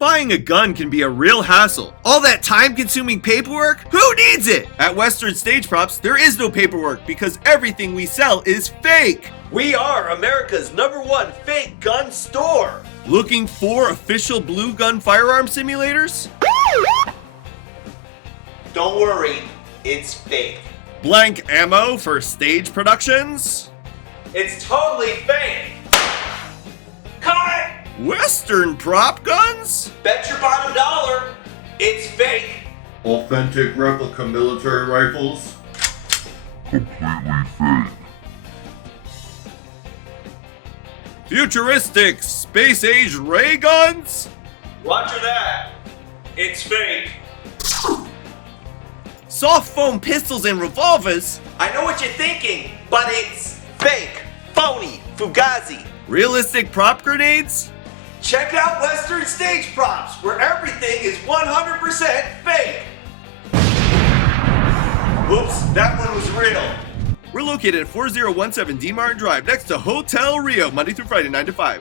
Buying a gun can be a real hassle. All that time-consuming paperwork? Who needs it? At Western Stage Props, there is no paperwork because everything we sell is fake. We are America's #1 fake gun store. Looking for official Blue Gun firearm simulators? Don't worry, it's fake. Blank ammo for stage productions? It's totally fake. Cut! Western prop guns? Bet your bottom dollar, it's fake. Authentic replica military rifles? Completely fake. Futuristic space-age ray guns? Roger that. It's fake. Soft foam pistols and revolvers? I know what you're thinking, but it's fake, phony, fugazi. Realistic prop grenades? Check out Western Stage Props, where everything is 100% fake. Oops, that one was real. We're located at 4017 D Martin Drive next to Hotel Rio, Monday through Friday, 9 to 5.